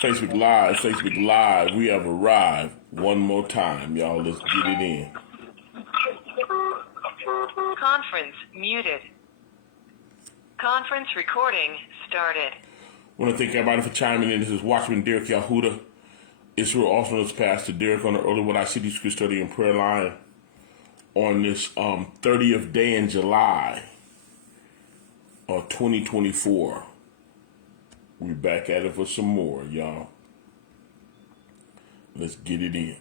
Facebook Live, Facebook Live. We have arrived one more time, y'all. Let's get it in. Conference muted. Conference recording started. I want to thank everybody for chiming in. This is Watchman Derrick Yisrael. Israel Awesomeness Pastor Derrick on the Early What I City Script Study and Prayer Line on this 30th day in July of 2024. We're back at it for some more, y'all. Let's get it in.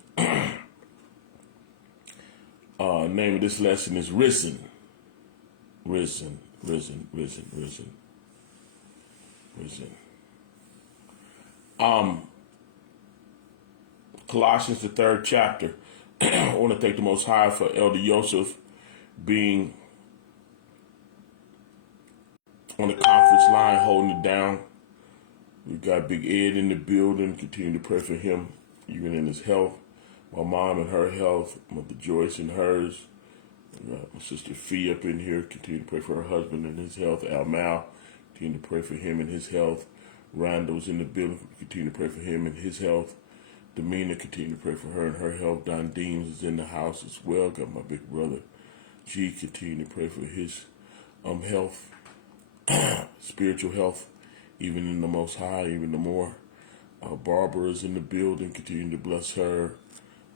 Name of this lesson is Risen. Risen, risen, risen, risen, risen. Colossians, the 3rd chapter. I want to thank the Most High for Elder Joseph being on the conference line, holding it down. We've got Big Ed in the building. Continue to pray for him, even in his health. My mom and her health. Mother Joyce and hers. We got my sister Fee up in here. Continue to pray for her husband and his health. Al Mal. Continue to pray for him and his health. Randall's in the building. Continue to pray for him and his health. Demina, continue to pray for her and her health. Don Deems is in the house as well. Got my big brother G. Continue to pray for his health, spiritual health, even in the Most High, even the more. Barbara is in the building. Continue to bless her.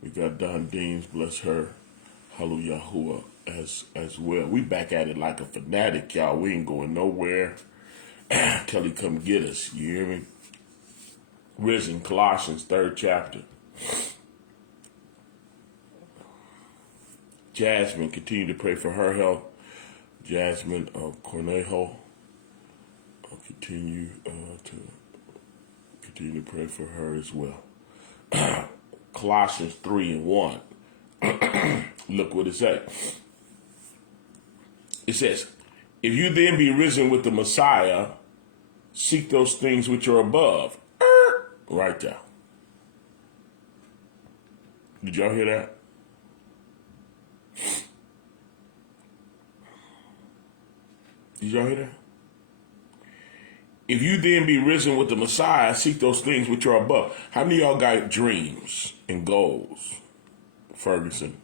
We got Don Deems, bless her. Hallelujah as well. We back at it like a fanatic, y'all. We ain't going nowhere till he come get us. You hear me? Risen, Colossians, 3rd chapter. Jasmine, continue to pray for her health. Jasmine Cornejo, continue to pray for her as well. Colossians 3:1. Look what it says. It says, if you then be risen with the Messiah, seek those things which are above. Right there. Did y'all hear that? Did y'all hear that? If you then be risen with the Messiah, seek those things which are above. How many of y'all got dreams and goals? Ferguson.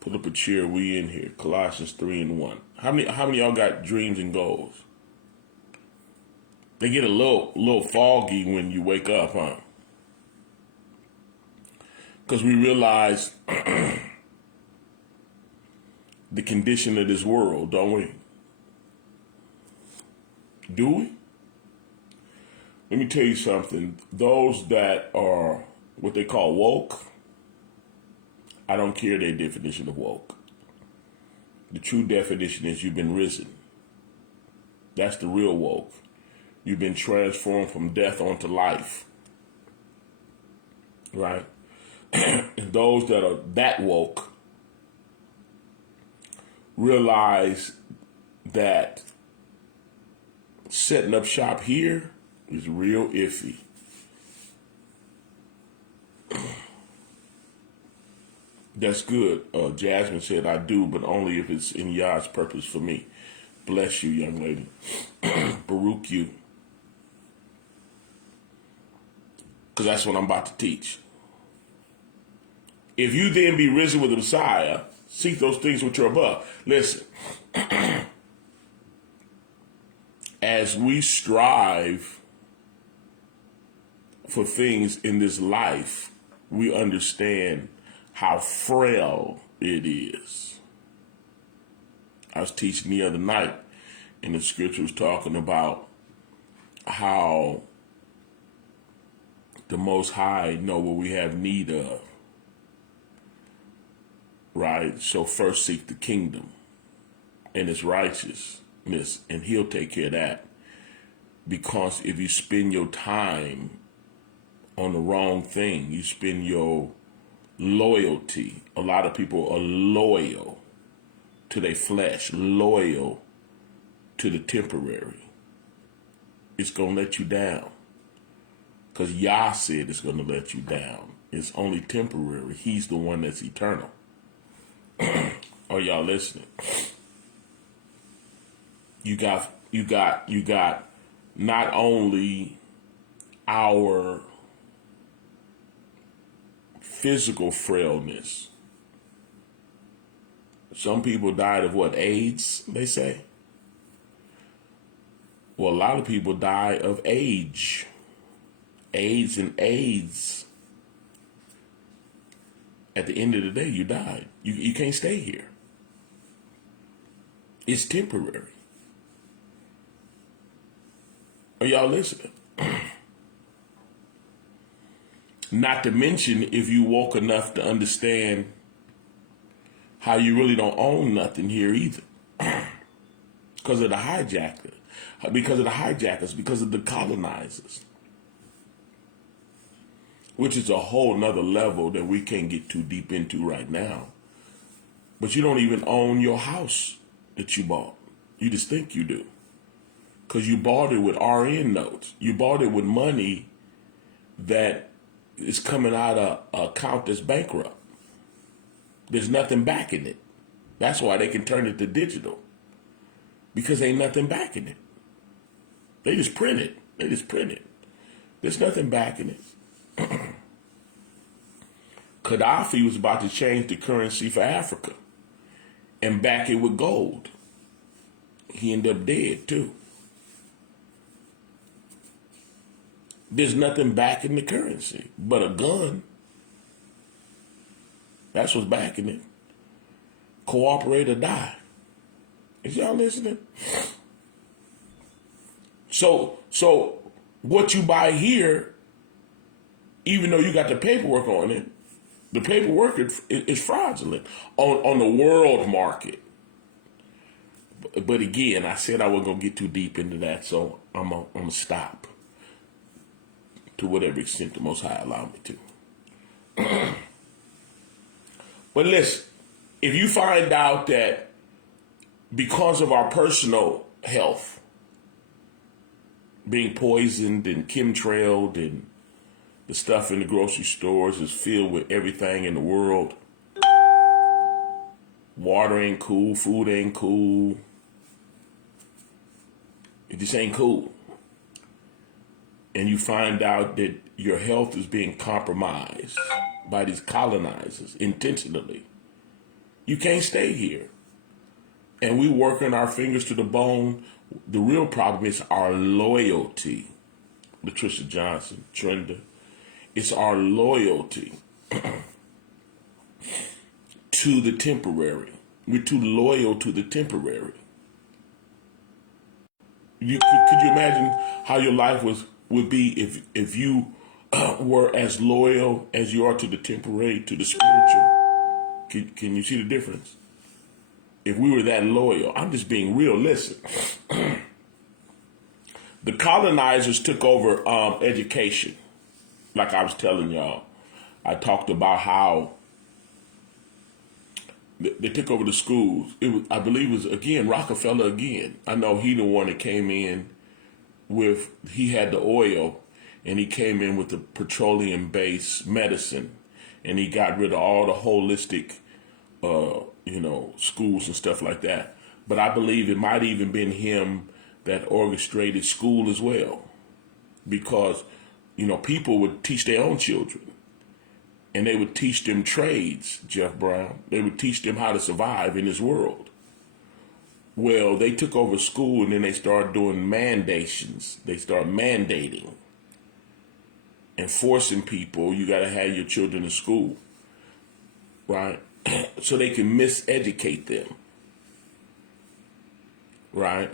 Put up a chair. We in here. Colossians 3:1. How many of y'all got dreams and goals? They get a little foggy when you wake up, huh? Because we realize the condition of this world, don't we? Do we? Let me tell you something. Those that are what they call woke, I don't care their definition of woke. The true definition is you've been risen. That's the real woke. You've been transformed from death onto life. Right? And those that are that woke realize that setting up shop here is real iffy. That's good. Jasmine said, I do, but only if it's in Yah's purpose for me. Bless you, young lady. Baruch you. Because that's what I'm about to teach. If you then be risen with the Messiah, seek those things which are above. Listen, as we strive for things in this life, we understand how frail it is. I was teaching the other night, and the scripture was talking about how the Most High know what we have need of, right? So first seek the kingdom and its righteousness, and he'll take care of that. Because if you spend your time on the wrong thing, you spend your loyalty. A lot of people are loyal to their flesh, loyal to the temporary. It's going to let you down. Because Yah said it's going to let you down. It's only temporary. He's the one that's eternal. Are y'all listening? You got not only our physical frailness. Some people died of what? AIDS, they say. Well, a lot of people die of age. AIDS and AIDS. At the end of the day, you died. You can't stay here. It's temporary. Are y'all listening? Not to mention if you woke enough to understand how you really don't own nothing here either. Because of the hijackers, because of the colonizers. Which is a whole nother level that we can't get too deep into right now. But you don't even own your house that you bought. You just think you do. Because you bought it with RN notes. You bought it with money that is coming out of an account that's bankrupt. There's nothing backing it. That's why they can turn it to digital. Because ain't nothing backing it. They just print it. There's nothing backing it. Gaddafi was about to change the currency for Africa and back it with gold. He ended up dead too. There's nothing backing the currency but a gun. That's what's backing it. Cooperate or die. Is y'all listening? So what you buy here, even though you got the paperwork on it, the paperwork is fraudulent on the world market. But again, I said I wasn't going to get too deep into that, so I'm going to stop to whatever extent the Most High allow me to. But listen, if you find out that because of our personal health being poisoned and chemtrailed and the stuff in the grocery stores is filled with everything in the world, water ain't cool, food ain't cool, it just ain't cool. And you find out that your health is being compromised by these colonizers intentionally. You can't stay here. And we working our fingers to the bone. The real problem is our loyalty. Latricia Johnson, Trenda. It's our loyalty to the temporary. We're too loyal to the temporary. Could you imagine how your life would be if you were as loyal as you are to the temporary, to the spiritual? Can you see the difference? If we were that loyal, I'm just being real. Listen, the colonizers took over education. Like I was telling y'all, I talked about how they took over the schools. I believe it was, again, Rockefeller again. I know he the one that came in he had the oil, and he came in with the petroleum-based medicine, and he got rid of all the holistic, schools and stuff like that. But I believe it might even been him that orchestrated school as well, because, people would teach their own children, and they would teach them trades, Jeff Brown. They would teach them how to survive in this world. Well, they took over school, and then they started doing mandations. They started mandating and forcing people, you got to have your children in school, right? So they can miseducate them, right?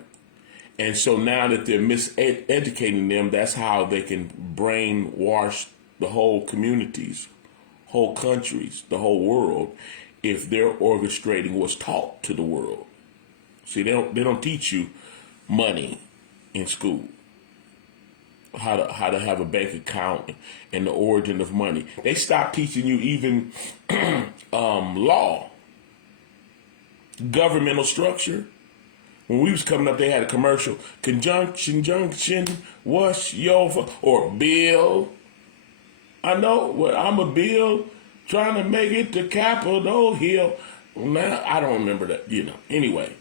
And so now that they're miseducating them, that's how they can brainwash the whole communities, whole countries, the whole world, if they're orchestrating what's taught to the world. See, they don't teach you money in school, how to have a bank account and the origin of money. They stopped teaching you even law, governmental structure. When we was coming up, they had a commercial, conjunction, what's your, or bill. I know, well, I'm a bill trying to make it to Capitol Hill. Well, now, I don't remember that, Anyway,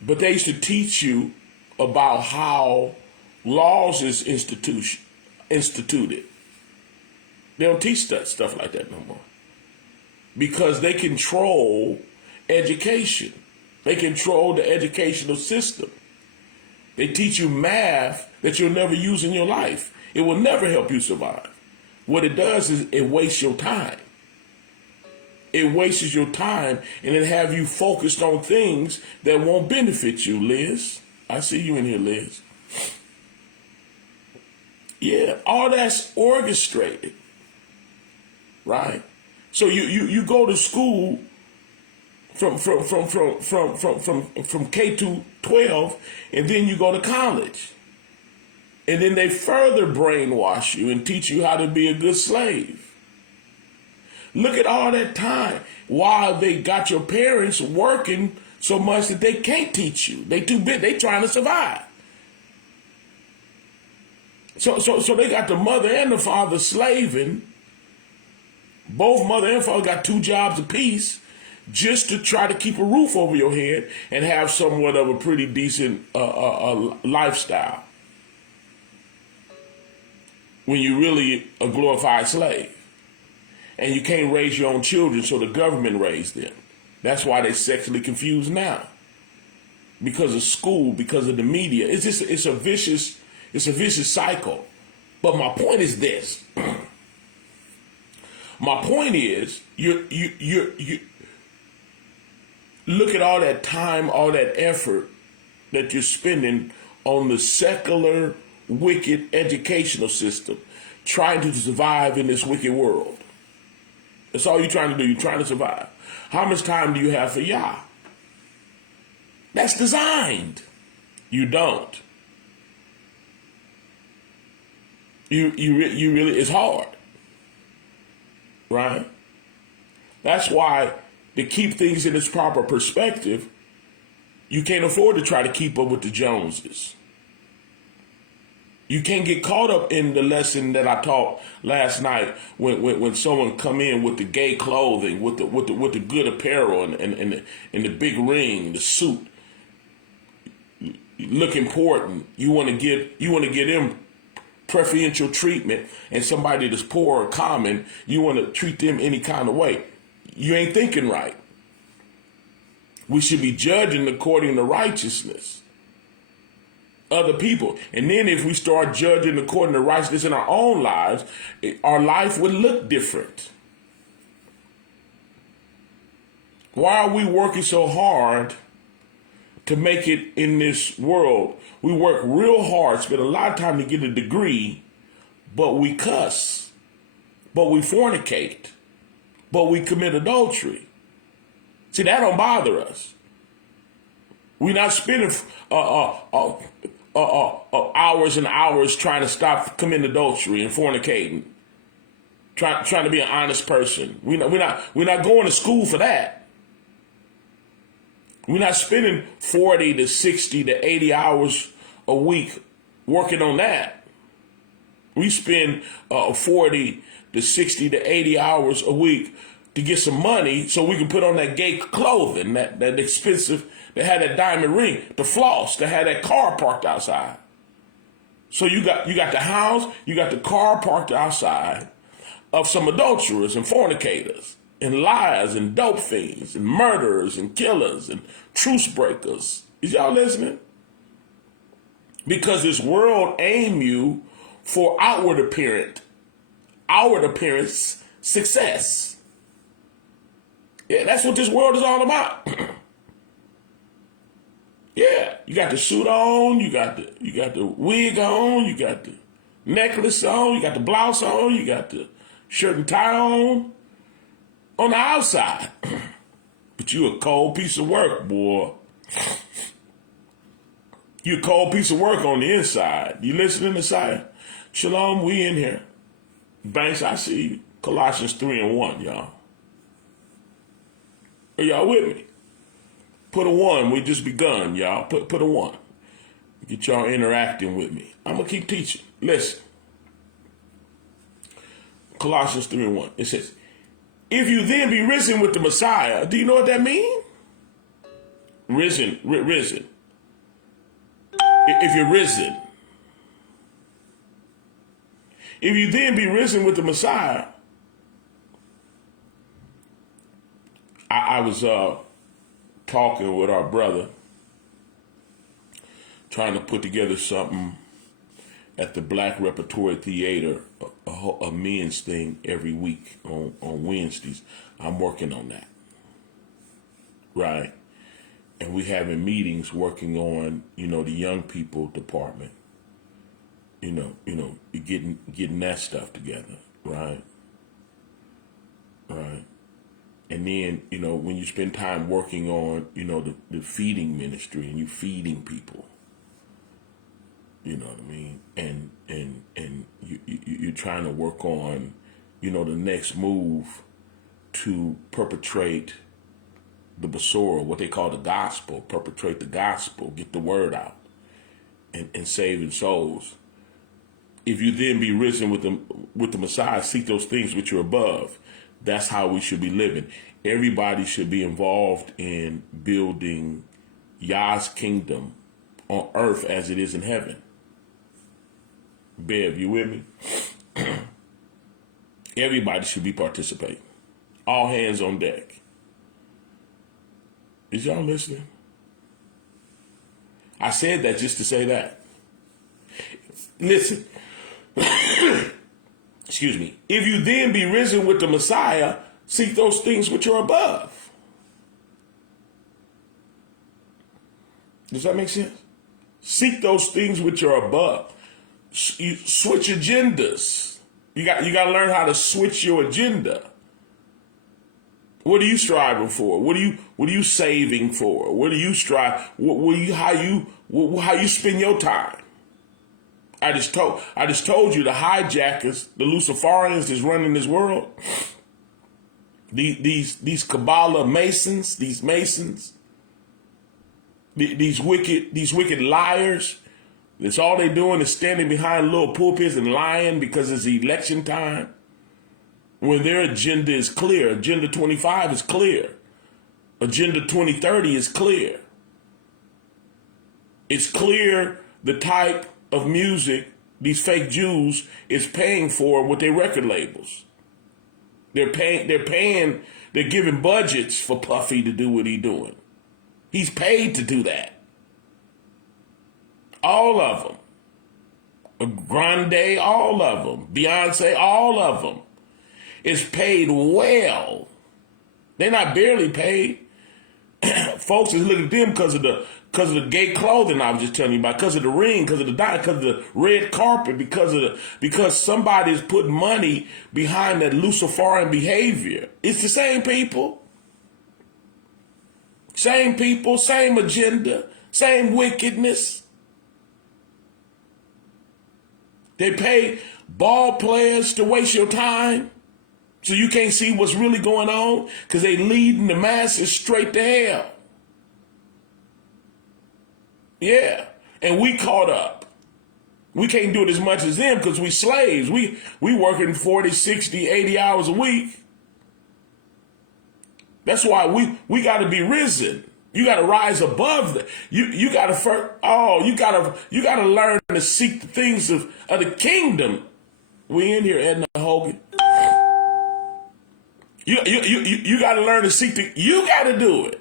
but they used to teach you about how laws is instituted. They don't teach that stuff like that no more. Because they control education. They control the educational system. They teach you math that you'll never use in your life. It will never help you survive. What it does is it wastes your time. It wastes your time and it have you focused on things that won't benefit you, Liz. I see you in here, Liz. Yeah, all that's orchestrated, right? So you go to school from K to 12, and then you go to college, and then they further brainwash you and teach you how to be a good slave. Look at all that time while they got your parents working so much that they can't teach you. They too big. They trying to survive. So they got the mother and the father slaving. Both mother and father got 2 jobs apiece just to try to keep a roof over your head and have somewhat of a pretty decent lifestyle. When you're really a glorified slave. And you can't raise your own children, so the government raised them. That's why they're sexually confused now. Because of school, because of the media. It's a vicious cycle. But my point is this. My point is, you look at all that time, all that effort that you're spending on the secular, wicked educational system, trying to survive in this wicked world. That's all you're trying to do. You're trying to survive. How much time do you have for Yah? That's designed. You don't. You really, it's hard. Right? That's why, to keep things in its proper perspective, you can't afford to try to keep up with the Joneses. You can't get caught up in the lesson that I taught last night when someone come in with the gay clothing, with the good apparel and the big ring, the suit, look important. You want to give them preferential treatment, and somebody that's poor or common, you want to treat them any kind of way. You ain't thinking right. We should be judging according to righteousness. Other people. And then if we start judging according to righteousness in our own lives, our life would look different. Why are we working so hard to make it in this world? We work real hard, spend a lot of time to get a degree, but we cuss, but we fornicate, but we commit adultery. See, that don't bother us. We're not spending hours and hours trying to stop committing adultery and fornicating, trying to be an honest person. We're not going to school for that. We're not spending 40 to 60 to 80 hours a week working on that. We spend 40 to 60 to 80 hours a week to get some money so we can put on that gay clothing, that expensive, that had that diamond ring, the floss, that had that car parked outside. So you got the house, you got the car parked outside of some adulterers and fornicators and liars and dope fiends and murderers and killers and truce breakers. Is y'all listening? Because this world aim you for outward appearance success. Yeah, that's what this world is all about. Yeah, you got the suit on, you got the wig on, you got the necklace on, you got the blouse on, you got the shirt and tie on the outside. But you a cold piece of work, boy. You a cold piece of work on the inside. You listening inside? Shalom, we in here. Banks, I see you. Colossians 3:1, y'all. Are y'all with me? Put a 1. We just begun, y'all. Put a 1. Get y'all interacting with me. I'm going to keep teaching. Listen. Colossians 3:1. It says, if you then be risen with the Messiah, do you know what that means? Risen. If you're risen. If you then be risen with the Messiah, I was talking with our brother, trying to put together something at the Black Repertory Theater, a men's thing every week on Wednesdays. I'm working on that, right? And we having meetings working on, the young people department. Getting that stuff together, right? Right. And then, when you spend time working on, the feeding ministry and you feeding people, you know what I mean? And you're trying to work on, the next move to perpetrate the Basora, what they call the gospel, perpetrate the gospel, get the word out and saving souls. If you then be risen with the Messiah, seek those things which are above. That's how we should be living. Everybody should be involved in building Yah's kingdom on earth as it is in heaven. Bev, you with me? Everybody should be participating. All hands on deck. Is y'all listening? I said that just to say that. Listen. Excuse me. If you then be risen with the Messiah, seek those things which are above. Does that make sense? Seek those things which are above. You switch agendas. You got to learn how to switch your agenda. What are you striving for? What are you saving for? What do you strive? How you spend your time? I just told you the hijackers, the Luciferians is running this world. These Kabbalah Masons, these wicked liars. That's all they doing is standing behind little pulpits and lying because it's election time. When their agenda is clear, Agenda 25 is clear. Agenda 2030 is clear. It's clear the type of music these fake Jews is paying for with their record labels. They're giving budgets for Puffy to do what he's doing. He's paid to do that. All of them. Grande, all of them. Beyonce, all of them. Is paid well. They're not barely paid. Folks is looking at them because of the gay clothing I was just telling you about, because of the ring, because of the dye, because of the red carpet, because somebody is putting money behind that Luciferian behavior. It's the same people. Same people, same agenda, same wickedness. They pay ball players to waste your time so you can't see what's really going on because they leading the masses straight to hell. Yeah, and we caught up. We can't do it as much as them because we slaves. We working 40, 60, 80 hours a week. That's why we got to be risen. You got to rise above that. You got to you got to learn to seek the things of the kingdom. We in here, Edna Hogan. You got to learn to seek you got to do it.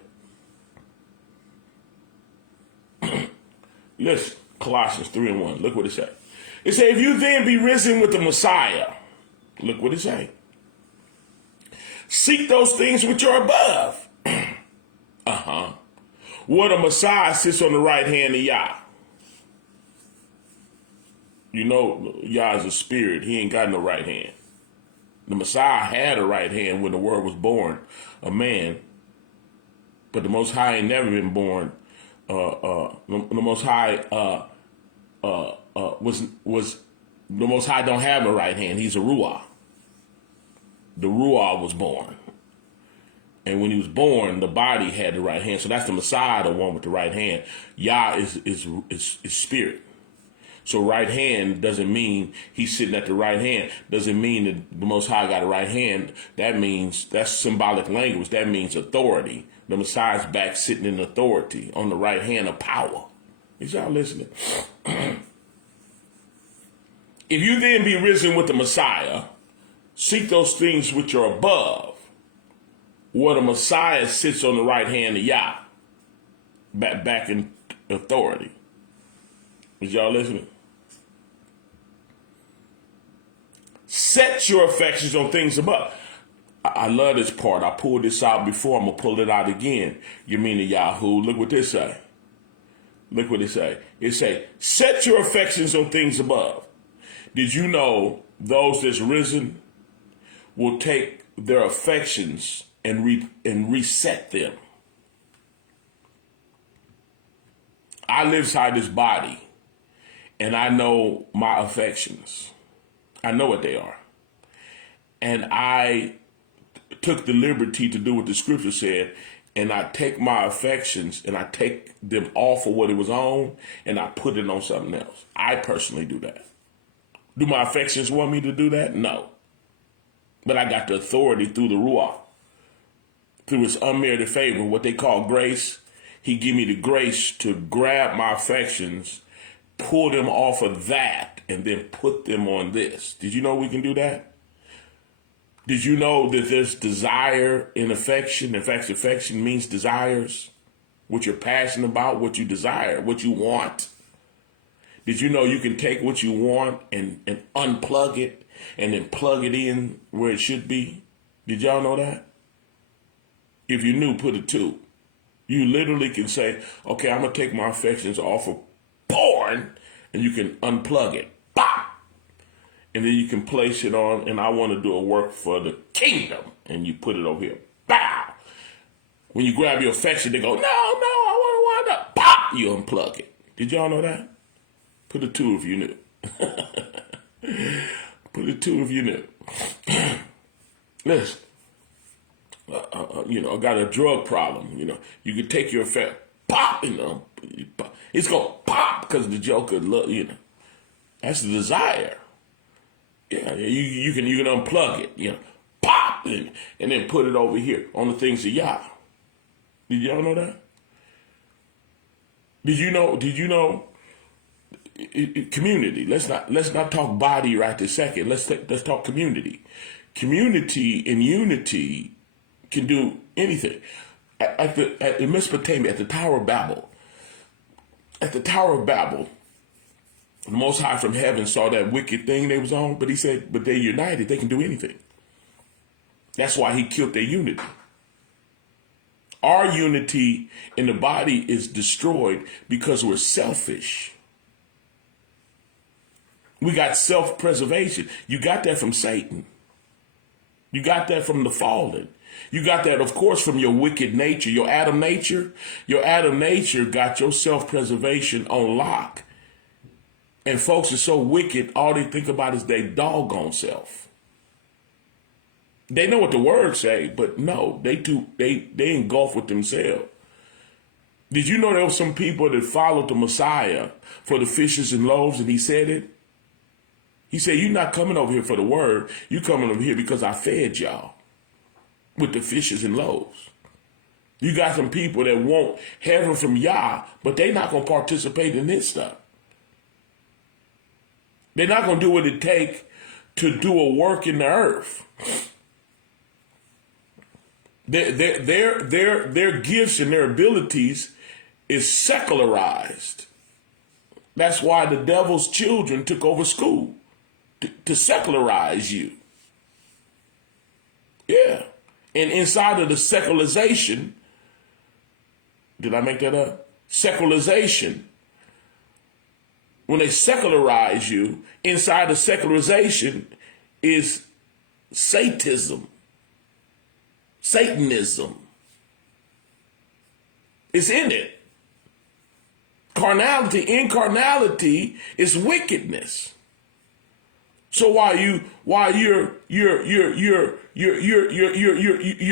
Listen, Colossians 3:1. Look what it says. It says, if you then be risen with the Messiah, look what it says. Seek those things which are above. Where the Messiah sits on the right hand of Yah. You know, Yah is a spirit. He ain't got no right hand. The Messiah had a right hand when the Word was born, a man. But the Most High ain't never been born. The Most High was the Most High don't have a right hand. He's a Ruah. The Ruah was born. And when he was born, the body had the right hand. So that's the Messiah, the one with the right hand. Yah is spirit. So right hand doesn't mean he's sitting at the right hand. Doesn't mean that the Most High got a right hand. That means, that's symbolic language. That means authority. The Messiah's back sitting in authority on the right hand of power. Is y'all listening? If If you then be risen with the Messiah, seek those things which are above, where the Messiah sits on the right hand of Yah, back in authority. Is y'all listening? Set your affections on things above. I love this part. I pulled this out before. I'm going to pull it out again. You mean to Yahoo. Look what this say. Look what it say. It say, set your affections on things above. Did you know those that's risen will take their affections and reset them? I live inside this body, and I know my affections. I know what they are. And I took the liberty to do what the scripture said, and I take my affections and I take them off of what it was on, and I put it on something else. I personally do that. Do my affections want me to do that? No. But I got the authority through the Ruach, through his unmerited favor, what they call grace. He give me the grace to grab my affections, pull them off of that, and then put them on this. Did you know we can do that? Did you know that there's desire in affection? In fact, affection means desires, what you're passionate about, what you desire, what you want. Did you know you can take what you want and unplug it and then plug it in where it should be? Did y'all know that? If you knew, put it too. You literally can say, okay, I'm going to take my affections off of porn, and you can unplug it. Bop! And then you can place it on, and I want to do a work for the kingdom. And you put it over here. Bow! When you grab your affection, they go, no, I want to wind up. Pop! You unplug it. Did y'all know that? Put a 2 if you knew. Put a 2 if you knew. Listen. I got a drug problem. You can take your affection, pop, it's going to pop because the joker, that's the desire. Yeah, you can unplug it, pop, and then put it over here on the things of Yah. Did y'all know that? Did you know community? Let's not talk body right this second. Let's talk community. Community and unity can do anything. In Mesopotamia, at the Tower of Babel, the Most High from heaven saw that wicked thing they was on, but he said, but they're united, they can do anything. That's why he killed their unity. Our unity in the body is destroyed because we're selfish. We got self-preservation. You got that from Satan. You got that from the fallen. You got that, of course, from your wicked nature, your Adam nature. Your Adam nature got your self-preservation on lock. And folks are so wicked, all they think about is their doggone self. They know what the words say, but no, they engulf with themselves. Did you know there were some people that followed the Messiah for the fishes and loaves, and he said it? He said, you're not coming over here for the word. You're coming over here because I fed y'all with the fishes and loaves. You got some people that want heaven from Yah, but they're not going to participate in this stuff. They're not going to do what it takes to do a work in the earth. Their gifts and their abilities is secularized. That's why the devil's children took over school, to secularize you. Yeah. And inside of the secularization, did I make that up? Secularization. When they secularize you, inside the secularization is Satanism. Satanism. It's in it. Incarnality is wickedness. So while you're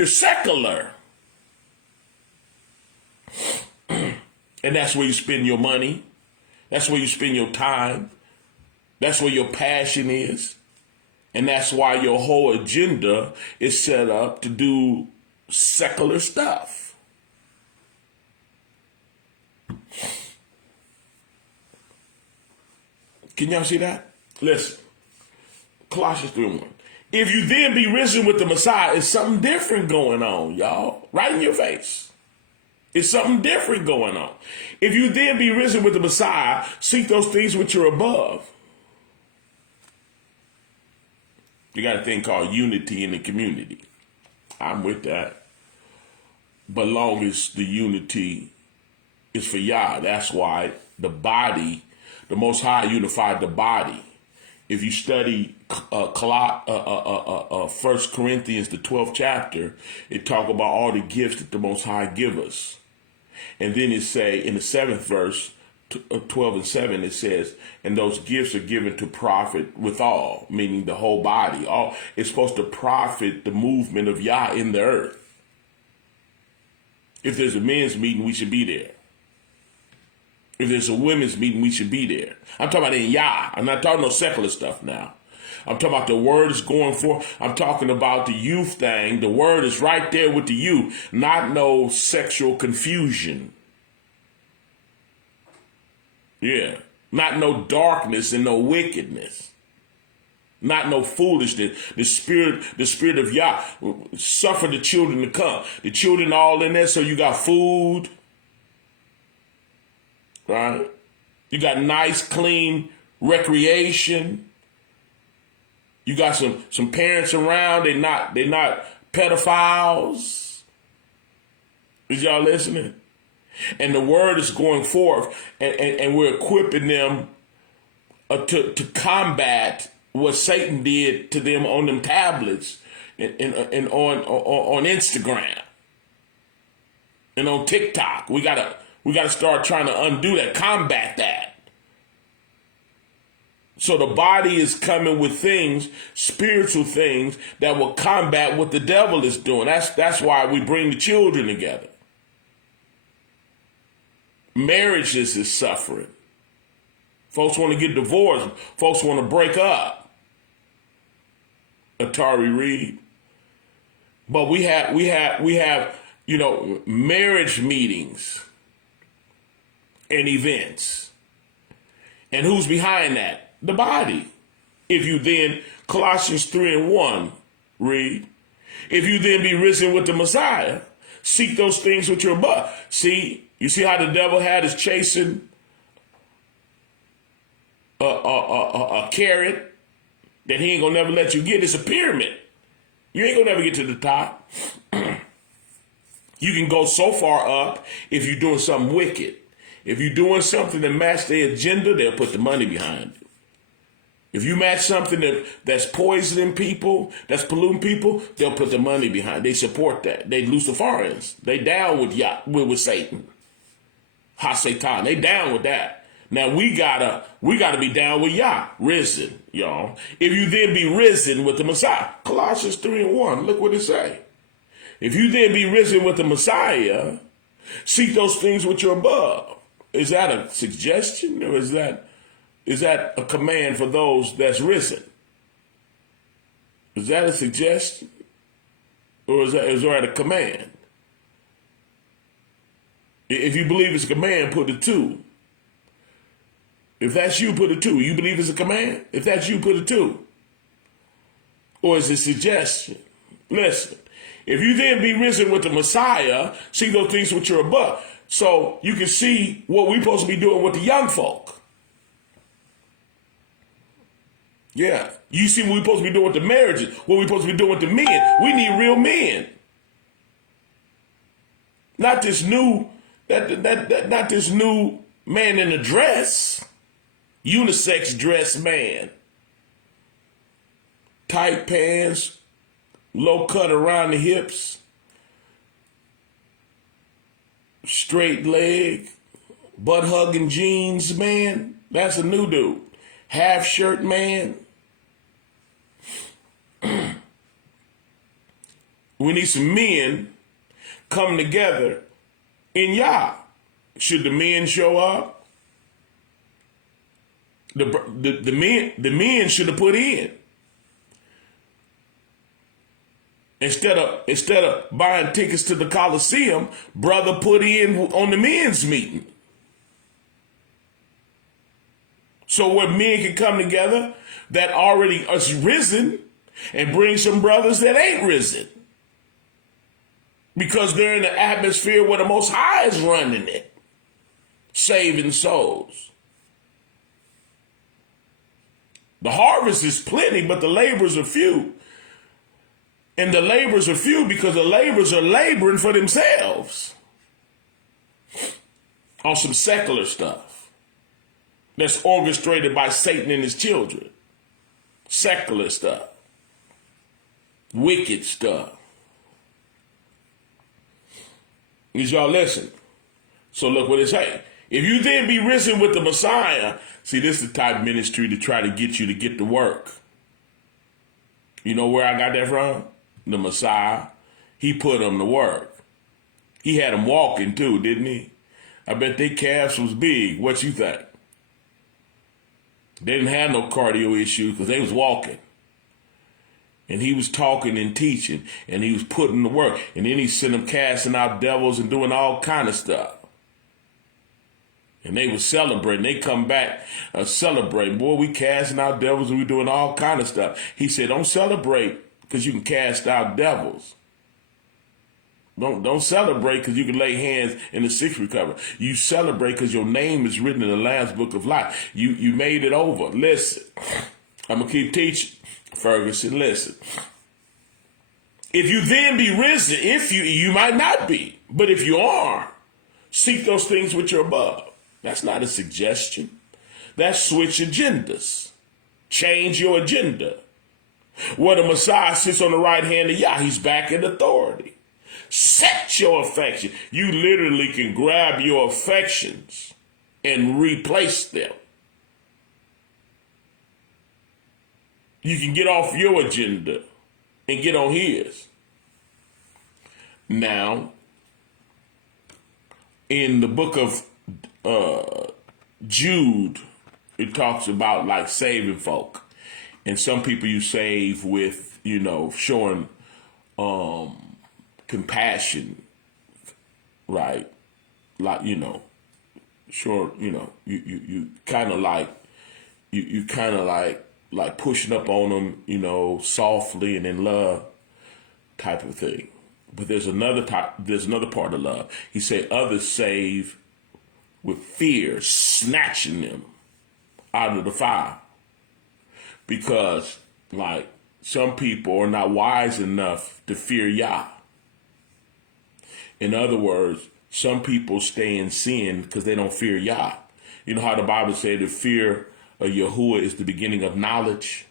secular, and that's where you spend your money. That's where you spend your time. That's where your passion is. And that's why your whole agenda is set up to do secular stuff. Can y'all see that? Listen, Colossians 3:1. If you then be risen with the Messiah, it's something different going on, y'all. Right in your face. It's something different going on. If you then be risen with the Messiah, seek those things which are above. You got a thing called unity in the community. I'm with that. But long as the unity is for Yah, that's why the body, the Most High unified the body. If you study 1 Corinthians, the 12th chapter, it talk about all the gifts that the Most High give us. And then it say in the 7th verse, 12 and 7, it says, and those gifts are given to profit withal, meaning the whole body. All it's supposed to profit the movement of Yah in the earth. If there's a men's meeting, we should be there. If there's a women's meeting, we should be there. I'm talking about in Yah. I'm not talking no secular stuff now. I'm talking about the word is going forth. I'm talking about the youth thing. The word is right there with the youth. Not no sexual confusion. Yeah. Not no darkness and no wickedness. Not no foolishness. The spirit of Yah. Suffer the children to come. The children all in there, so you got food. Right? You got nice, clean recreation. You got some parents around. They're not pedophiles. Is y'all listening? And the word is going forth, and we're equipping them to combat what Satan did to them on them tablets and on Instagram and on TikTok. We gotta start trying to undo that, combat that. So the body is coming with things, spiritual things that will combat what the devil is doing. That's why we bring the children together. Marriages is suffering. Folks want to get divorced. Folks want to break up. Atari Reed. But we have marriage meetings and events. And who's behind that? The body. If you then, Colossians 3:1, read, if you then be risen with the Messiah, seek those things which are above. See, you see how the devil had us chasing a carrot that he ain't gonna never let you get. It's a pyramid. You ain't gonna never get to the top. You can go so far up if you're doing something wicked. If you're doing something that match their agenda, they'll put the money behind it. If you match something that's poisoning people, that's polluting people, they'll put the money behind it. They support that. They Luciferians. They down with Satan. Ha-Satan. They down with that. Now we gotta be down with Yah, risen, y'all. If you then be risen with the Messiah, Colossians 3:1. Look what it say. If you then be risen with the Messiah, seek those things which are above. Is that a suggestion, or is that a command for those that's risen? Is that a suggestion, or is that a command? If you believe it's a command, put a 2. If that's you, put a 2. You believe it's a command? If that's you, put a 2. Or is it a suggestion? Listen, if you then be risen with the Messiah, see those things which are above. So you can see what we're supposed to be doing with the young folk. Yeah. You see what we're supposed to be doing with the marriages, what we're supposed to be doing with the men. We need real men. Not this new, not this new man in a dress, unisex dress man. Tight pants, low cut around the hips, straight leg, butt hugging jeans man. That's a new dude. Half shirt man. We need some men come together in Yah. Should the men show up? The men should have put in. Instead of buying tickets to the Coliseum, brother put in on the men's meeting. So where men can come together that already is risen and bring some brothers that ain't risen. Because they're in the atmosphere where the Most High is running it, saving souls. The harvest is plenty, but the laborers are few. And the laborers are few because the laborers are laboring for themselves on some secular stuff that's orchestrated by Satan and his children. Secular stuff. Wicked stuff. Is y'all listen? So look what it say. If you then be risen with the Messiah, see, this is the type of ministry to try to get you to get to work. You know where I got that from? The Messiah. He put them to work. He had them walking too, didn't he? I bet their calves was big. What you think? They didn't have no cardio issues because they was walking. And he was talking and teaching, and he was putting to work. And then he sent them casting out devils and doing all kind of stuff. And they were celebrating. They come back celebrating. Boy, we casting out devils and we doing all kind of stuff. He said, don't celebrate because you can cast out devils. Don't celebrate because you can lay hands and the sick recover. You celebrate because your name is written in the Lamb's Book of Life. You made it over. Listen, I'm going to keep teaching. Ferguson, listen. If you then be risen, you might not be, but if you are, seek those things which are above. That's not a suggestion. That's switch agendas. Change your agenda. Where the Messiah sits on the right hand of Yah, he's back in authority. Set your affection. You literally can grab your affections and replace them. You can get off your agenda and get on his. Now, in the book of Jude, it talks about like saving folk. And some people you save with, showing compassion, right? Like, sure, you kind of like, you kind of like pushing up on them, softly and in love type of thing. But there's another part of love. He said others save with fear, snatching them out of the fire. Because like some people are not wise enough to fear Yah. In other words, some people stay in sin because they don't fear Yah. You know how the Bible said the fear of Yahuwah is the beginning of knowledge.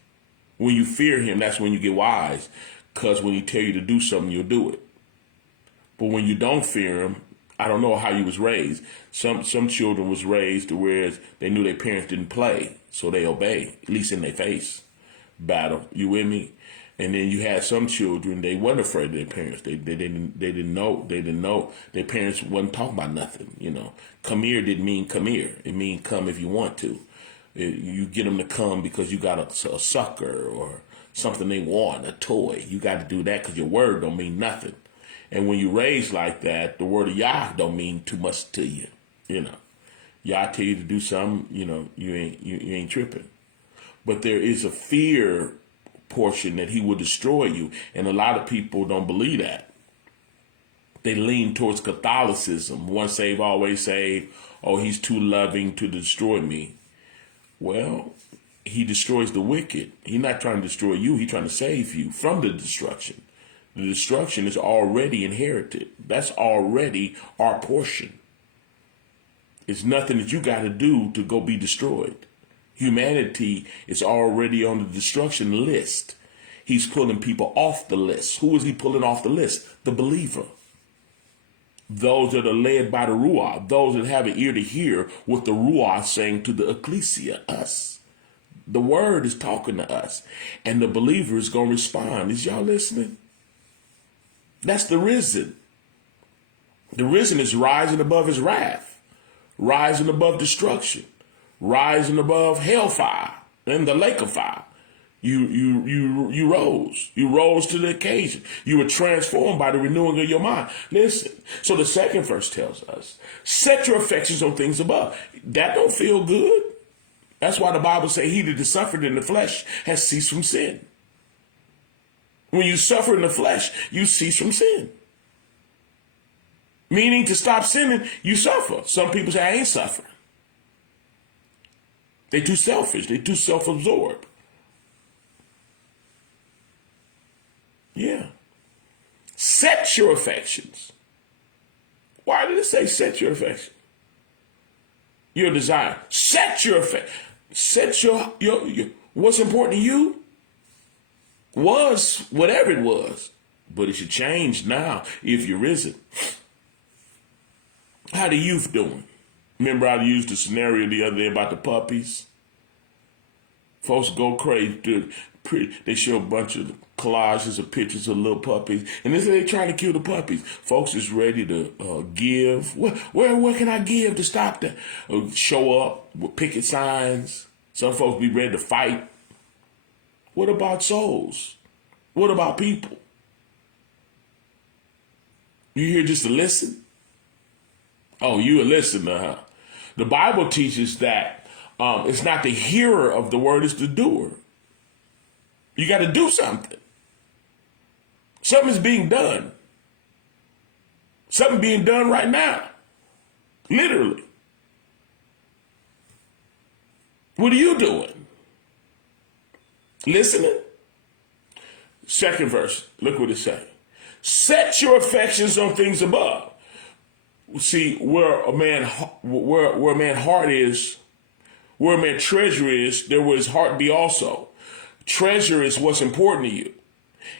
When you fear him, that's when you get wise. Because when he tell you to do something, you'll do it. But when you don't fear him, I don't know how you was raised. Some children was raised to where they knew their parents didn't play, so they obey, at least in their face. Battle, you with me? And then you had some children, they weren't afraid of their parents. They didn't know. Their parents wasn't talking about nothing, Come here didn't mean come here. It mean come if you want to. You get them to come because you got a sucker or something they want, a toy. You got to do that because your word don't mean nothing. And when you raise like that, the word of Yah don't mean too much to you. Yah tell you to do something, you ain't tripping. But there is a fear portion that he will destroy you. And a lot of people don't believe that. They lean towards Catholicism. Once saved, always saved. Oh, he's too loving to destroy me. Well, he destroys the wicked. He's not trying to destroy you. He's trying to save you from the destruction. The destruction is already inherited. That's already our portion. It's nothing that you got to do to go be destroyed. Humanity is already on the destruction list. He's pulling people off the list. Who is he pulling off the list? The believer. Those that are led by the Ruach. Those that have an ear to hear what the Ruach is saying to the ecclesia, us. The word is talking to us. And the believer is going to respond. Is y'all listening? That's the risen. The risen is rising above his wrath, rising above destruction, rising above hellfire and the lake of fire. You rose. You rose to the occasion. You were transformed by the renewing of your mind. Listen. So the second verse tells us, set your affections on things above. That don't feel good. That's why the Bible says he that is suffered in the flesh has ceased from sin. When you suffer in the flesh, you cease from sin. Meaning to stop sinning, you suffer. Some people say, I ain't suffering. They're too selfish. They're too self-absorbed. Yeah. Set your affections. Why did it say set your affection? Your desire. Set your affection. Set your what's important to you was whatever it was. But it should change now if you're risen. How the youth doing? Remember I used the scenario the other day about the puppies? Folks go crazy. They show a bunch of collages of pictures of little puppies. And they say they're trying to kill the puppies. Folks is ready to give. Where can I give to stop that? Show up with picket signs. Some folks be ready to fight. What about souls? What about people? You here just to listen? Oh, you a listener, huh? The Bible teaches that it's not the hearer of the word, it's the doer. You got to do something. Something is being done. Something being done right now. Literally. What are you doing? Listening? Second verse. Look what it says. Set your affections on things above. See, where a man heart is, where a man treasure is, there will his heart be also. Treasure is what's important to you.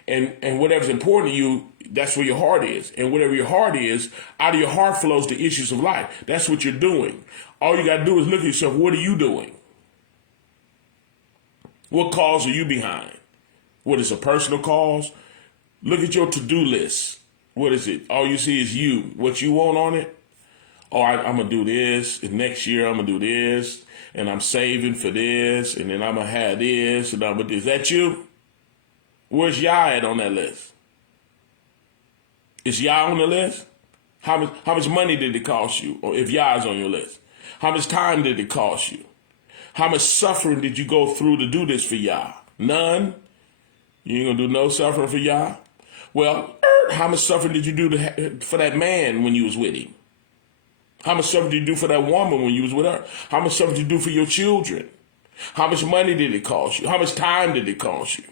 And whatever's important to you, that's where your heart is. And whatever your heart is, out of your heart flows the issues of life. That's what you're doing. All you got to do is look at yourself. What are you doing? What cause are you behind? What is a personal cause? Look at your to-do list. What is it? All you see is you. What you want on it? Oh, I'm going to do this. And next year I'm going to do this. And I'm saving for this. And then I'm going to have this. And I'm going to do. Is that you? Where's Yah at on that list? Is Yah on the list? How much money did it cost you? Or if Yah is on your list? How much time did it cost you? How much suffering did you go through to do this for Yah? None? You ain't going to do no suffering for Yah? Well, how much suffering did you do for that man when you was with him? How much suffering did you do for that woman when you was with her? How much suffering did you do for your children? How much money did it cost you? How much time did it cost you?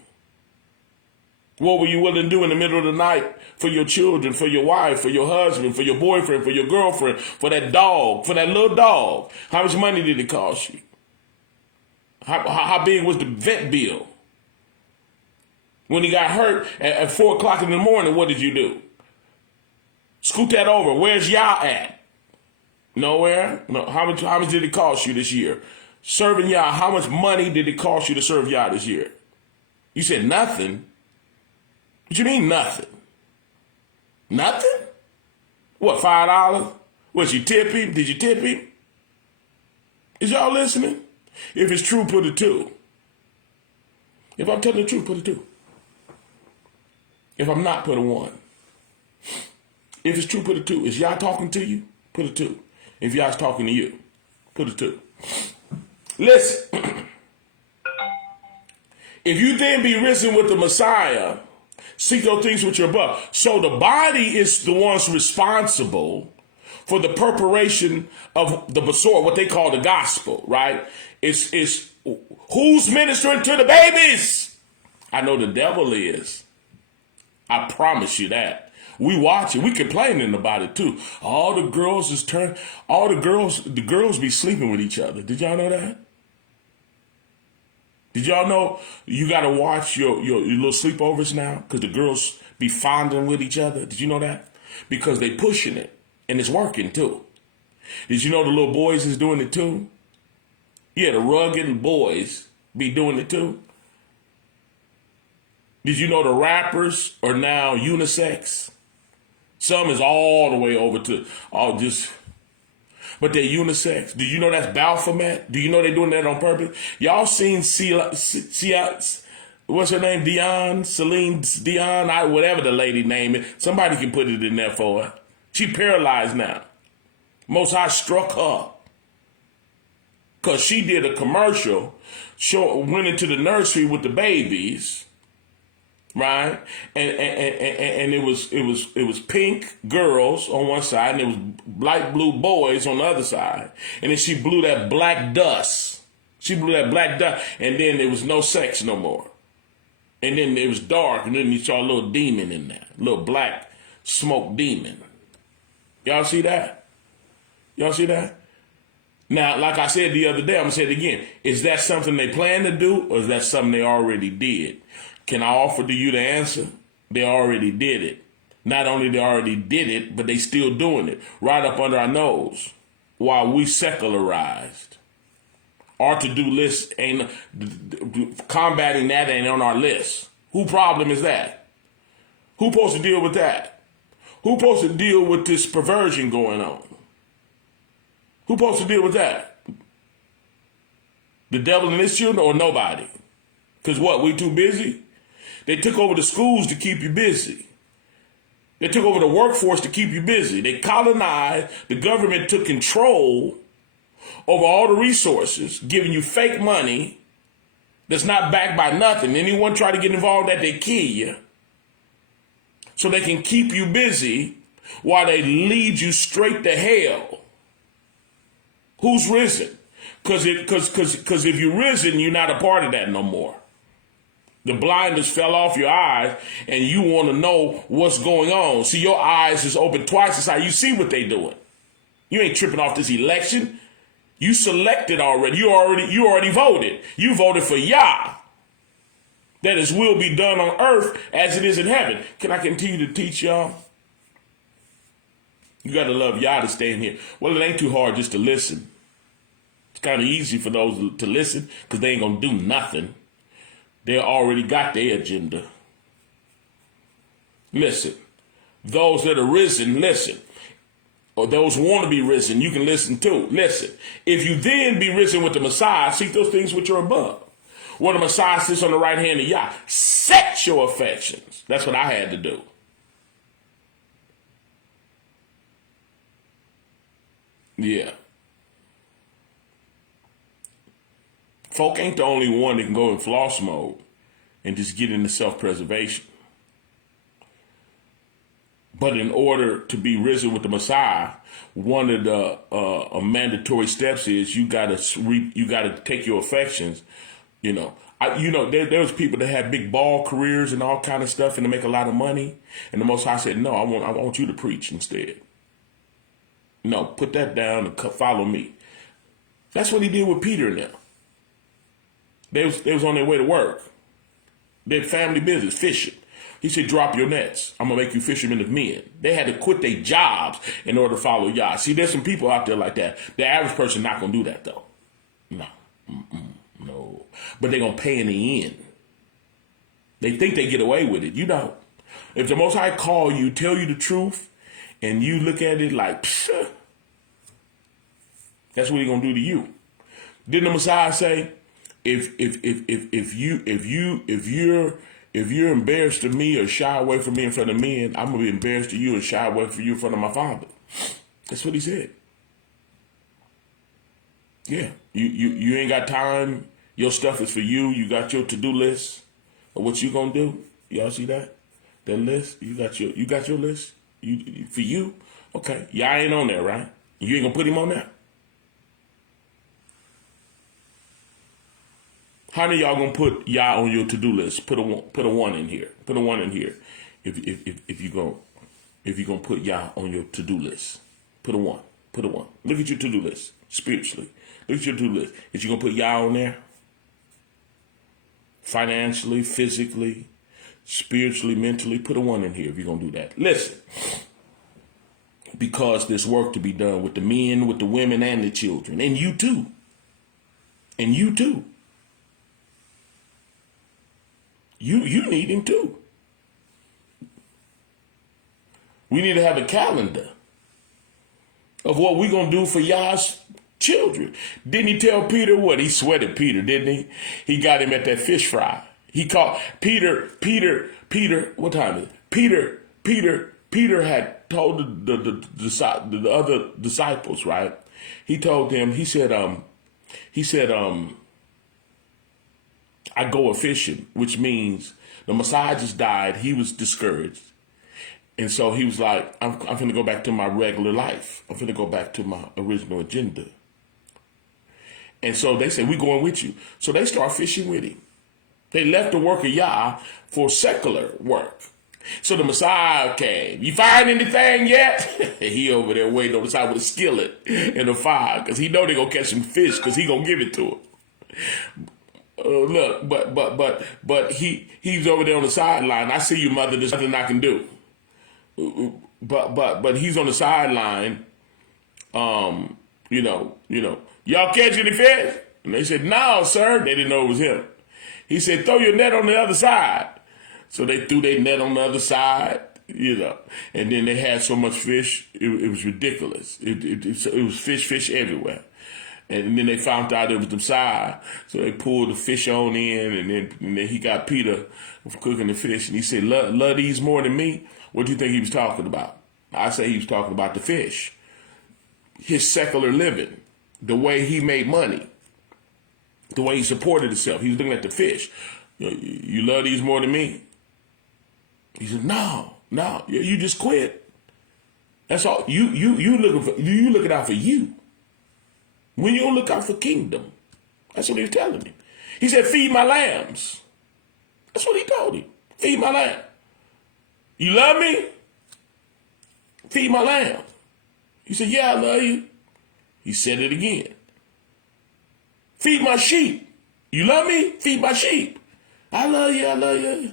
What were you willing to do in the middle of the night for your children, for your wife, for your husband, for your boyfriend, for your girlfriend, for that dog, for that little dog? How much money did it cost you? How big was the vet bill? When he got hurt at 4 o'clock in the morning, what did you do? Scoot that over. Where's Yah at? Nowhere? No. How much did it cost you this year? Serving Yah, how much money did it cost you to serve Yah this year? You said nothing. What you mean nothing? Nothing? What, $5? What, you tip him? Did you tip him? Is y'all listening? If it's true, put a 2. If I'm telling the truth, put a 2. If I'm not, put a 1. If it's true, put a 2. Is Yah talking to you? Put a 2. If Yah's talking to you, put a 2. Listen. If you then be risen with the Messiah, seek those things which are above. So the body is the ones responsible for the preparation of the Basor, what they call the gospel, right? It's who's ministering to the babies? I know the devil is. I promise you that. We watch it. We complaining about it too. All the girls the girls be sleeping with each other. Did y'all know that? Did y'all know you got to watch your little sleepovers now? Because the girls be fondling with each other. Did you know that? Because they pushing it. And it's working too. Did you know the little boys is doing it too? Yeah, the rugged boys be doing it too. Did you know the rappers are now unisex? Some is all the way over to but they're unisex. Did you know that's Baphomet? Do you know they're doing that on purpose? Y'all seen what's her name? Celine Dion, whatever the lady name is. Somebody can put it in there for her. She paralyzed now. Most High struck her. because she did a commercial, went into the nursery with the babies, right? And it was pink girls on one side, and it was light blue boys on the other side. And then she blew that black dust. She blew that black dust, and then there was no sex no more. And then it was dark, and then you saw a little demon in there, a little black smoke demon. Y'all see that? Y'all see that? Now, like I said the other day, I'm going to say it again. Is that something they plan to do, or is that something they already did? Can I offer to you the answer? They already did it. Not only they already did it, but they still doing it right up under our nose while we secularized. Our to-do list ain't, combating that ain't on our list. Who problem is that? Who supposed to deal with that? Who supposed to deal with this perversion going on? Who supposed to deal with that? The devil and his children or nobody? Because what, we too busy? They took over the schools to keep you busy. They took over the workforce to keep you busy. They colonized, the government took control over all the resources, giving you fake money that's not backed by nothing. Anyone try to get involved that, they kill you. So they can keep you busy while they lead you straight to hell. Who's risen? Because if you're risen, you're not a part of that no more. The blinders fell off your eyes, and you want to know what's going on. See, your eyes is open twice as high. You see what they doing. You ain't tripping off this election. You selected already. You already voted. You voted for Yah. That his will be done on earth as it is in heaven. Can I continue to teach y'all? You got to love Yah to stay in here. Well, it ain't too hard just to listen. It's kind of easy for those to listen because they ain't going to do nothing. They already got their agenda. Listen. Those that are risen, listen. Or those who want to be risen, you can listen too. Listen. If you then be risen with the Messiah, seek those things which are above. Where the Messiah sits on the right hand of Yah. Set your affections. That's what I had to do. Yeah. Folk ain't the only one that can go in floss mode and just get into self-preservation. But in order to be risen with the Messiah, one of the mandatory steps is you gotta take your affections. There's people that have big ball careers and all kind of stuff, and they make a lot of money. And the Most High said, "No, I want you to preach instead. No, put that down and follow me." That's what he did with Peter and them. They was on their way to work. Their family business, fishing. He said, "Drop your nets. I'm going to make you fishermen of men." They had to quit their jobs in order to follow Yah. See, there's some people out there like that. The average person not going to do that, though. No. No. But they're going to pay in the end. They think they get away with it. You don't. If the Most High call you, tell you the truth, and you look at it like, psh, that's what he's going to do to you. Didn't the Messiah say, if you're embarrassed of me or shy away from me in front of men, I'm going to be embarrassed of you and shy away from you in front of my Father. That's what he said. Yeah. You ain't got time. Your stuff is for you. You got your to-do list of what you going to do. Y'all see that? That list? You got your list? For you? Okay. Y'all ain't on there, right? You ain't going to put him on there? How many of y'all gonna put Yah on your to-do list? Put a one in here. Put a one in here. If you gonna put Yah on your to-do list, put a one. Put a one. Look at your to-do list spiritually. Look at your to-do list. Is you gonna put Yah on there? Financially, physically, spiritually, mentally, put a one in here if you're gonna do that. Listen, because there's work to be done with the men, with the women, and the children, and you too. And you too. You need him too. We need to have a calendar of what we're going to do for Yah's children. Didn't he tell Peter what? He sweated Peter, didn't he? He got him at that fish fry. He called Peter, what time is it? Peter had told the other disciples, right? He told them, he said, He said, I go a fishing, which means the Messiah just died. He was discouraged. And so he was like, I'm going to go back to my regular life. I'm going to go back to my original agenda. And so they said, we're going with you. So they start fishing with him. They left the work of Yah for secular work. So the Messiah came. You find anything yet? He over there waiting on the side with a skillet and a fire because he know they're going to catch some fish because he going to give it to him. Look, but he's over there on the sideline. I see you, mother. There's nothing I can do. But he's on the sideline. Y'all catch any fish? And they said, no, sir. They didn't know it was him. He said, throw your net on the other side. So they threw their net on the other side, and then they had so much fish, it was ridiculous. It was fish everywhere. And then they found out it was the Messiah. So they pulled the fish on in, and then he got Peter cooking the fish. And he said, love these more than me? What do you think he was talking about? I say he was talking about the fish. His secular living, the way he made money, the way he supported himself. He was looking at the fish. You love these more than me? He said, no, you just quit. That's all. You looking out for you. When you don't look out for kingdom. That's what he was telling me. He said, feed my lambs. That's what he told him. Feed my lamb. You love me? Feed my lamb. He said, yeah, I love you. He said it again. Feed my sheep. You love me? Feed my sheep. I love you, I love you.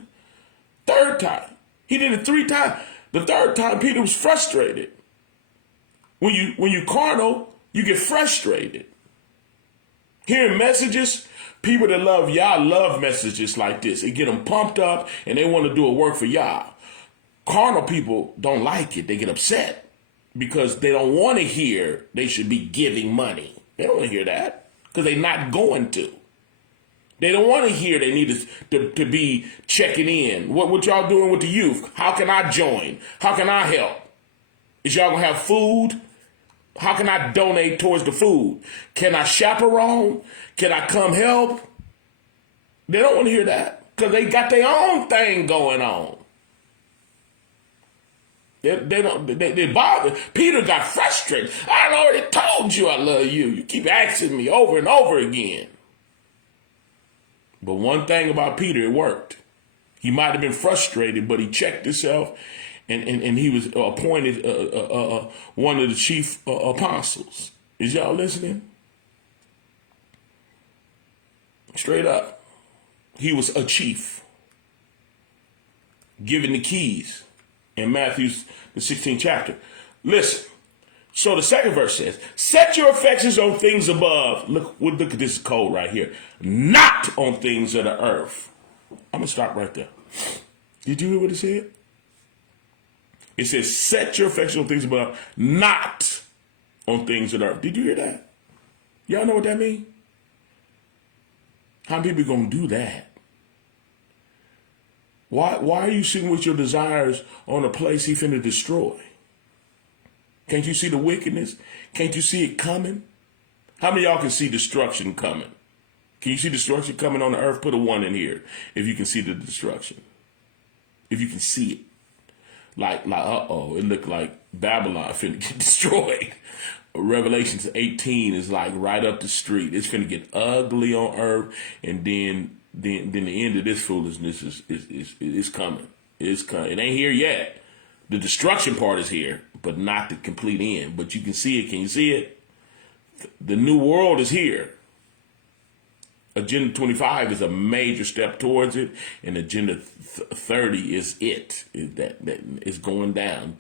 Third time. He did it 3 times. The third time, Peter was frustrated. When you carnal, you get frustrated. Hearing messages, people that love Yah love messages like this. It get them pumped up and they want to do a work for Yah. Carnal people don't like it. They get upset because they don't want to hear they should be giving money. They don't want to hear that because they're not going to. They don't want to hear they need to be checking in. What y'all doing with the youth? How can I join? How can I help? Is y'all going to have food? How can I donate towards the food? Can I chaperone? Can I come help? They don't want to hear that because they got their own thing going on. They bother. Peter got frustrated. I already told you I love you. You keep asking me over and over again. But one thing about Peter, it worked. He might have been frustrated, but he checked himself, and he was appointed one of the chief apostles. Is y'all listening? Straight up. He was a chief, given the keys in Matthew, the 16th chapter. Listen. So the second verse says, set your affections on things above. Look at this code right here. Not on things of the earth. I'm going to stop right there. Did you hear what it said? It says, set your affections on things above, not on things of the earth. Did you hear that? Y'all know what that means? How many people going to do that? Why are you sitting with your desires on a place he finna destroy? Can't you see the wickedness? Can't you see it coming? How many of y'all can see destruction coming? Can you see destruction coming on the earth? Put a 1 in here if you can see the destruction. If you can see it. Like it looked like Babylon finna get destroyed. Revelations 18 is like right up the street. It's finna get ugly on earth, and then the end of this foolishness is coming. It's coming. It ain't here yet. The destruction part is here, but not the complete end. But you can see it. Can you see it? The new world is here. Agenda 25 is a major step towards it, and Agenda 30 is it. That is going down.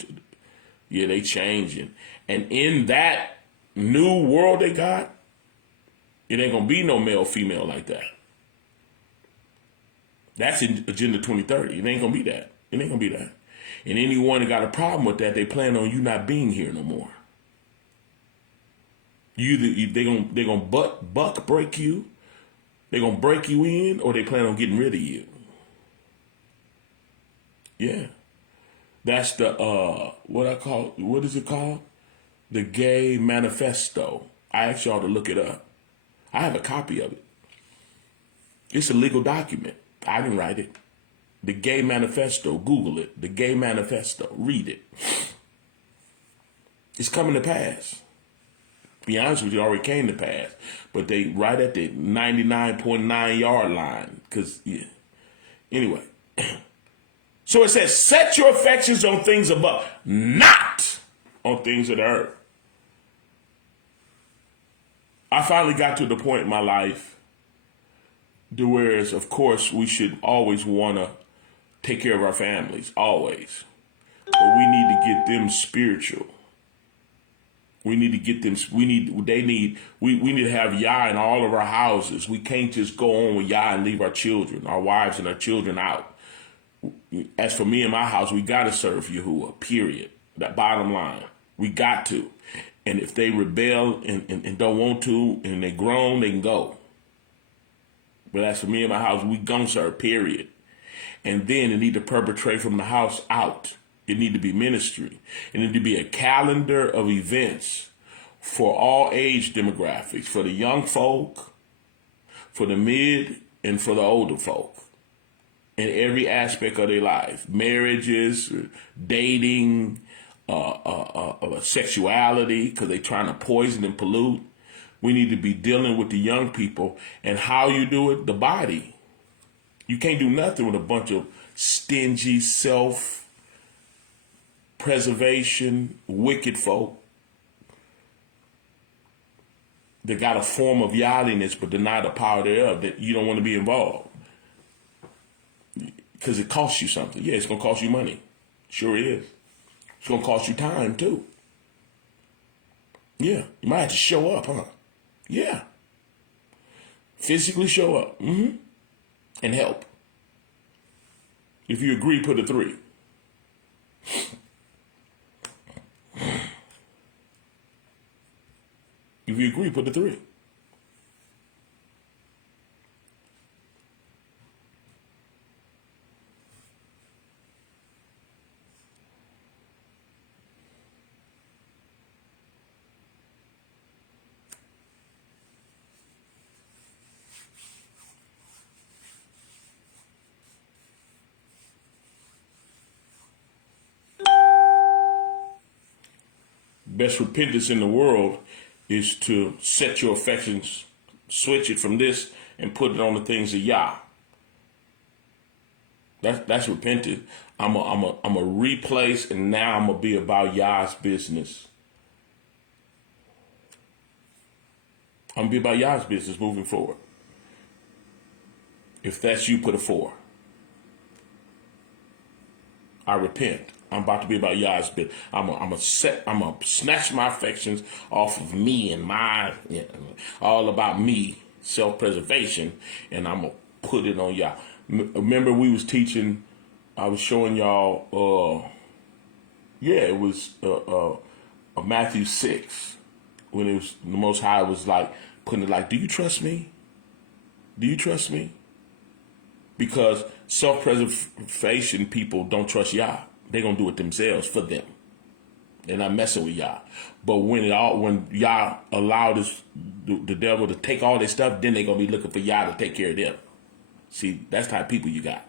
Yeah, they changing. And in that new world they got, it ain't going to be no male, female like that. That's in Agenda 2030. It ain't going to be that. It ain't going to be that. And anyone that got a problem with that, they plan on you not being here no more. They're gonna buck break you. They're gonna break you in, or they plan on getting rid of you. Yeah, that's the what is it called? The Gay Manifesto. I asked y'all to look it up. I have a copy of it. It's a legal document. I didn't write it. The Gay Manifesto. Google it. The Gay Manifesto. Read it. It's coming to pass. To be honest with you, it already came to pass. But they right at the 99.9 yard line. Because, yeah. Anyway. So it says, set your affections on things above, not on things of the earth. I finally got to the point in my life to whereas, of course, we should always want to take care of our families, always. But we need to get them spiritual. We need to get them, we need to have Yah in all of our houses. We can't just go on with Yah and leave our children, our wives and our children out. As for me and my house, we got to serve Yahuwah, period. That bottom line. We got to. And if they rebel and don't want to, and they're grown, they can go. But as for me and my house, we gonna serve, period. And then it need to perpetrate from the house out. It need to be ministry. It need to be a calendar of events for all age demographics, for the young folk, for the mid, and for the older folk. In every aspect of their life, marriages, dating, sexuality, because they're trying to poison and pollute. We need to be dealing with the young people. And how you do it? The body. You can't do nothing with a bunch of stingy, self-preservation, wicked folk that got a form of godliness but deny the power thereof, that you don't want to be involved. Because it costs you something. Yeah, it's going to cost you money. Sure is. It's going to cost you time, too. Yeah, you might have to show up, huh? Yeah. Physically show up. And help. If you agree, put a 3. If you agree, put a 3. Best repentance in the world is to set your affections, switch it from this and put it on the things of Yah. That's repentance. I'm a replace, and now I'm gonna be about Yah's business. I'm gonna be about Yah's business moving forward. If that's you, put a 4. I repent. I'm about to be about Yah's business. I'm gonna snatch my affections off of me and my, all about me, self-preservation, and I'm gonna put it on Yah. Remember we was teaching, I was showing y'all, it was Matthew 6, when it was the Most High was like, putting it like, do you trust me? Do you trust me? Because self-preservation people don't trust Yah. They're going to do it themselves for them. They're not messing with Yah. But when Yah allowed the devil to take all their stuff, then they're going to be looking for Yah to take care of them. See, that's the type of people you got.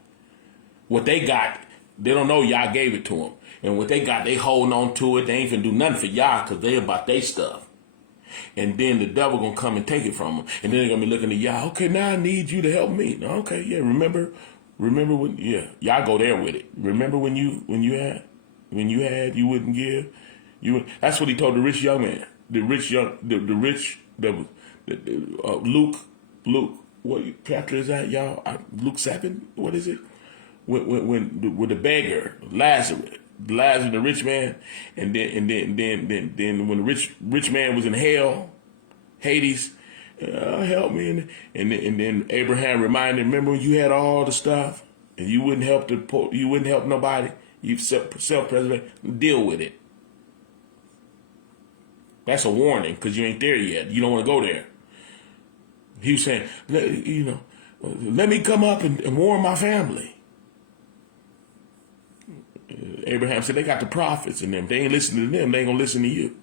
What they got, they don't know Yah gave it to them. And what they got, they holding on to it. They ain't finna do nothing for Yah because they about their stuff. And then the devil going to come and take it from them. And then they're going to be looking at Yah. Okay, now I need you to help me. Okay, yeah, remember when, Yah go there with it. Remember when you wouldn't give? That's what he told the rich young man. Luke, what chapter is that, y'all? Luke 7, what is it? When with the beggar, Lazarus, the rich man, and then when the rich man was in hell, Hades, help me, and then Abraham reminded him, remember when you had all the stuff and you wouldn't help nobody, you self-preservation, deal with it. That's a warning because you ain't there yet. You don't want to go there. He was saying, let me come up and warn my family. Abraham said, they got the prophets in them. They ain't listening to them. They ain't going to listen to you.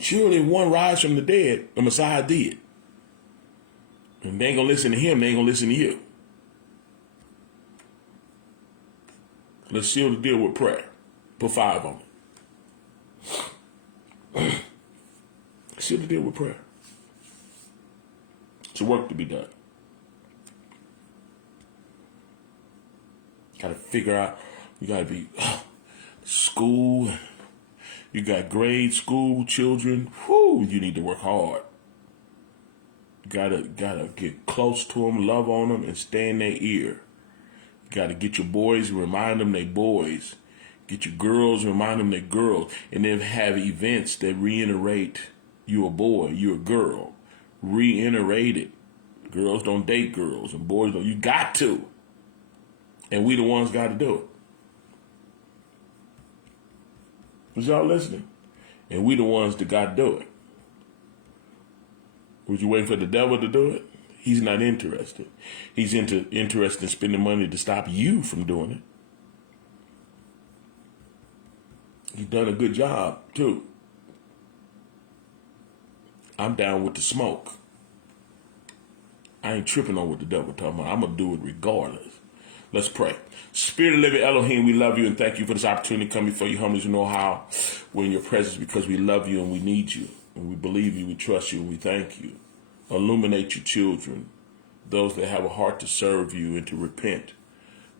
Surely if one rise from the dead, the Messiah did. And they ain't going to listen to him, they ain't going to listen to you. Let's seal the deal with prayer. Put 5 on it. Seal the deal with prayer. It's work to be done. Got to figure out, you got to be school. You got grade school children. Whoo, you need to work hard. You gotta get close to them, love on them, and stay in their ear. You gotta get your boys, remind them they boys. Get your girls, remind them they girls. And then have events that reiterate you a boy, you a girl. Reiterate it. Girls don't date girls, and boys don't. You got to. And we the ones got to do it. Was y'all listening? And we the ones that got to do it. Was you waiting for the devil to do it? He's not interested. He's interested in spending money to stop you from doing it. He's done a good job, too. I'm down with the smoke. I ain't tripping on what the devil talking about. I'm going to do it regardless. Let's pray. Spirit of living Elohim, we love you and thank you for this opportunity to come before you humbly as you know how. We're in your presence because we love you and we need you. And we believe you, we trust you, and we thank you. Illuminate your children, those that have a heart to serve you and to repent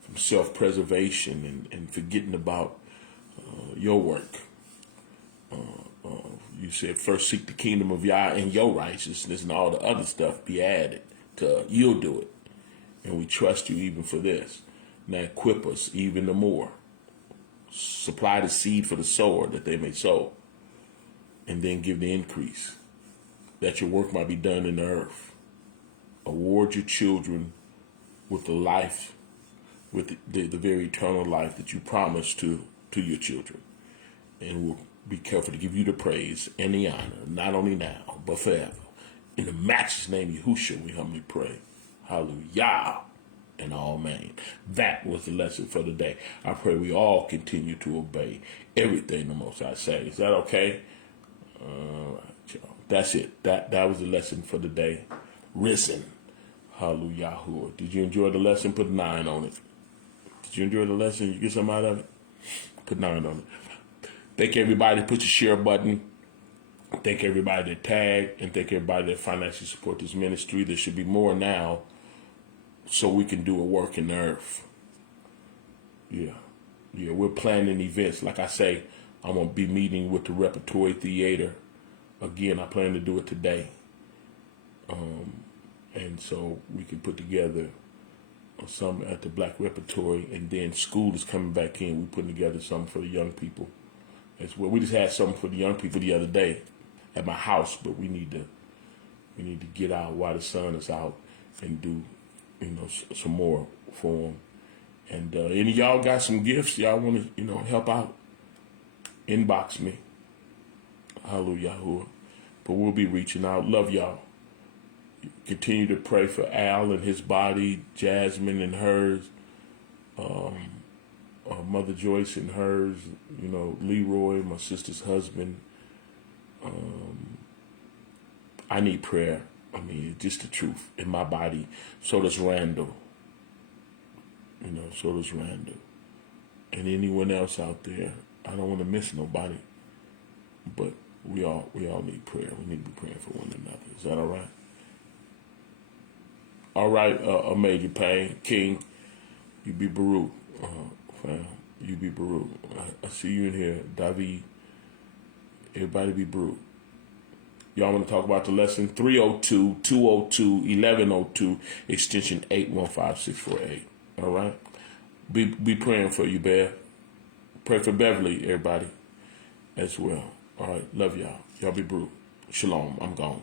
from self-preservation and forgetting about your work. You said first seek the kingdom of Yah and your righteousness, and all the other stuff be added to you'll do it. And we trust you even for this. Now equip us even the more. Supply the seed for the sower that they may sow. And then give the increase. That your work might be done in the earth. Award your children with the life, with the very eternal life that you promised to your children. And we'll be careful to give you the praise and the honor, not only now, but forever. In the matchless name of Yahushua, we humbly pray. Hallelujah. And amen. That was the lesson for the day. I pray we all continue to obey everything the Most High say. Is that okay? All right, y'all. That's it. That was the lesson for the day. Risen. Hallelujah. Did you enjoy the lesson? Put 9 on it. Did you enjoy the lesson? You get something out of it? Put 9 on it. Thank everybody. Put your share button. Thank everybody that tagged. And thank everybody that financially support this ministry. There should be more now so we can do a work in the earth. Yeah, we're planning events. Like I say, I'm going to be meeting with the Repertory Theater. Again, I plan to do it today. And so we can put together some at the Black Repertory, and then school is coming back in. We're putting together something for the young people as well. We just had something for the young people the other day at my house, but we need to get out while the sun is out and do, some more for them. And any of y'all got some gifts y'all want to, help out, inbox me. Hallelujah. But we'll be reaching out. Love y'all. Continue to pray for Al and his body, Jasmine and hers, Mother Joyce and hers, Leroy, my sister's husband. I need prayer. I mean, just the truth in my body. So does Randall. So does Randall. And anyone else out there. I don't want to miss nobody. But we all need prayer. We need to be praying for one another. Is that all right? All right, Major Payne, King, you be Baruch. Fam, you be Baruch. I see you in here, David. Everybody be Baruch. Y'all want to talk about the lesson? 302-202-1102, extension 815648. All right? Be praying for you, Bev. Pray for Beverly, everybody, as well. All right, love y'all. Y'all be Baruch. Shalom. I'm gone.